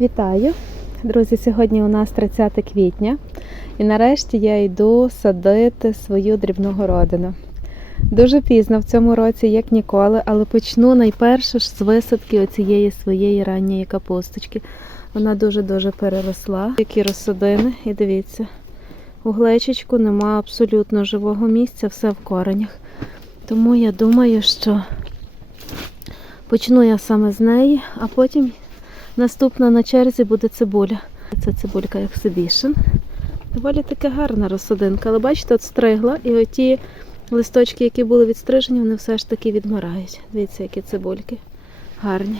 Вітаю! Друзі, сьогодні у нас 30 квітня, і нарешті я йду садити свою дрібну городину. Дуже пізно в цьому році, як ніколи, але почну найперше ж з висадки оцієї своєї ранньої капусточки. Вона дуже-дуже переросла. Які розсадини, і дивіться, у глечичку нема абсолютно живого місця, все в коренях. Тому я думаю, що почну я саме з неї, а потім Наступна на черзі буде цибуля. Це цибулька Exhibition. Доволі таки гарна розсадинка, але бачите, от стригла, і оті листочки, які були відстрижені, вони все ж таки відмирають. Дивіться, які цибульки гарні.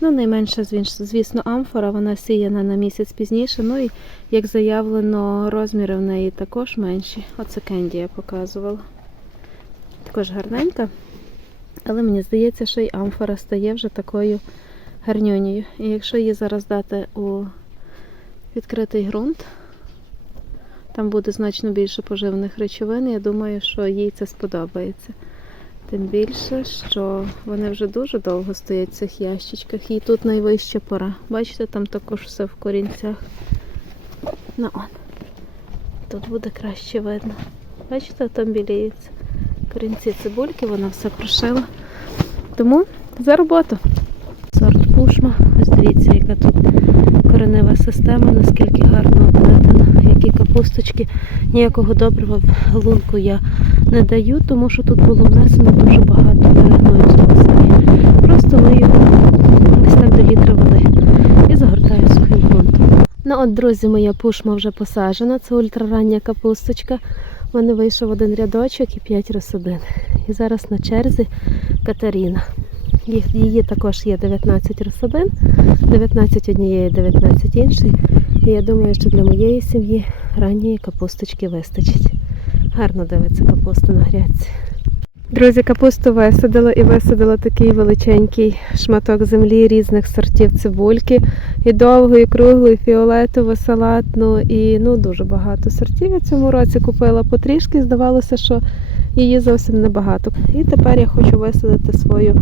Ну, найменша, звіс- звісно, амфора, вона сіяна на місяць пізніше. Ну і як заявлено, розміри в неї також менші. Оце кенді я показувала. Також гарненька. Але мені здається, що й амфора стає вже такою гарньонею. І якщо її зараз дати у відкритий ґрунт, там буде значно більше поживних речовин. Я думаю, що їй це сподобається. Тим більше, що вони вже дуже довго стоять в цих ящичках. І тут найвища пора. Бачите, там також все в корінцях. Ну он. Тут буде краще видно. Бачите, там біліється корінці цибульки, вона все прошила. Тому за роботу. Сорт пушма. Ось дивіться, яка тут коренева система, наскільки гарно оплетена, які капусточки. Ніякого добрива в лунку я не даю, тому що тут було внесено дуже багато перегною з осені. Просто лию десь так до літра води і загортаю сухим ґрунтом. Ну от, друзі, моя пушма вже посаджена. Це ультрарання капусточка. У мене вийшов один рядочок і 5 розсадин. І зараз на черзі Катерина. Її також є 19 розсадин, 19 однієї, 19 іншої. І я думаю, що для моєї сім'ї ранньої капусточки вистачить. Гарно дивиться капуста на грядці. Друзі, капусту висадила і висадила такий величенький шматок землі різних сортів цибульки. І довгу, і круглу, і фіолетову, салатну, і ну дуже багато сортів я цьому році купила потрішки. Здавалося, що її зовсім небагато. І тепер я хочу висадити свою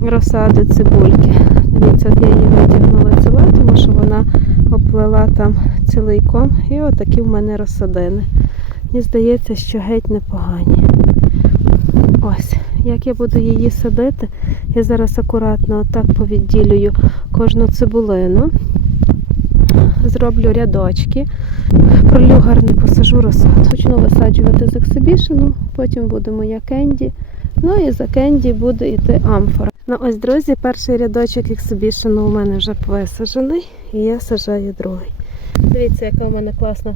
розсаду цибульки. Дивіться, от я її витягнула ціле, тому що вона оплела там цілий ком. І отакі в мене розсадини. Мені здається, що геть непогані. Як я буду її садити, я зараз акуратно отак повідділюю кожну цибулину, зроблю рядочки, пролю гарно посажу розсаду. Почну висаджувати з ексибішену, потім буде моя кенді. Ну і за кенді буде йти амфора. Ну ось, друзі, перший рядочок ексибішену у мене вже висаджений, і я сажаю другий. Дивіться, яка у мене класна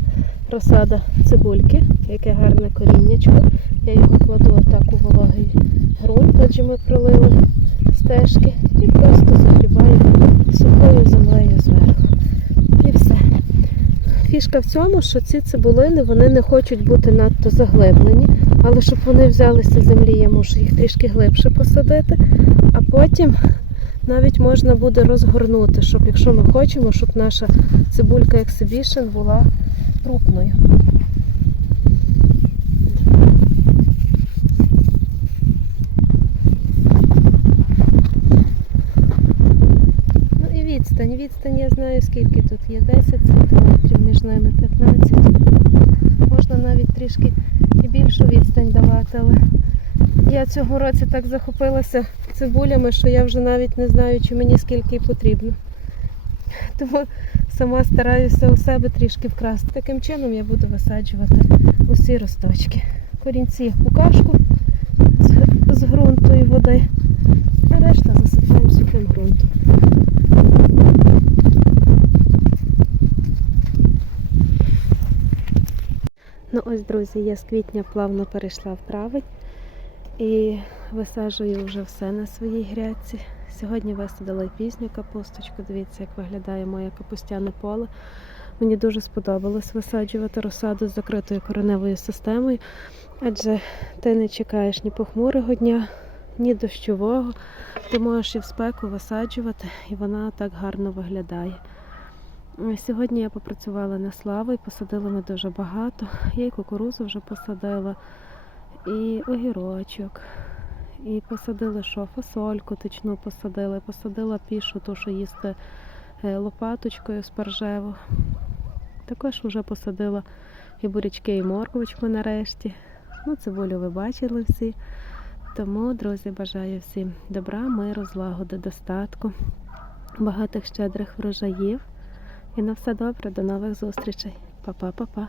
розсада цибульки, яке гарне коріннячко. Я його кладу отак у адже ми пролили стежки, і просто загрібаю сухою землею зверху. І все. Фішка в цьому, що ці цибулини вони не хочуть бути надто заглиблені, але щоб вони взялися з землі, я мушу їх трішки глибше посадити, а потім навіть можна буде розгорнути, щоб якщо ми хочемо, щоб наша цибулька Exhibition була крупною. Ну і відстань. Відстань я знаю скільки тут є. 10 сантиметрів між ними 15. Можна навіть трішки і більшу відстань давати, але я цього році так захопилася цибулями, що я вже навіть не знаю, чи мені скільки потрібно. Тому сама стараюся у себе трішки вкрасти. Таким чином я буду висаджувати усі росточки. Корінці у кашку з, з ґрунту і води, а решта засипаємо сухим ґрунтом. Ну ось, друзі, я з квітня плавно перейшла в травень і висаджую вже все на своїй грядці. Сьогодні висадила пізню капусточку. Дивіться, як виглядає моє капустяне поле. Мені дуже сподобалось висаджувати розсаду з закритою кореневою системою, адже ти не чекаєш ні похмурого дня, ні дощового. Ти можеш і в спеку висаджувати, і вона так гарно виглядає. Сьогодні я попрацювала на славу і посадила ми дуже багато. Я і кукурузу вже посадила, і огірочок, І посадили що? Фасольку тичну посадили, посадила пішу, ту, що їсти е, лопаточкою спаржеву. Також вже посадила і бурячки, і морквочку нарешті. Ну, цибулю ви бачили всі. Тому, друзі, бажаю всім добра, миру, злагоди, достатку, багатих щедрих врожаїв. І на все добре, до нових зустрічей. Па-па-па-па.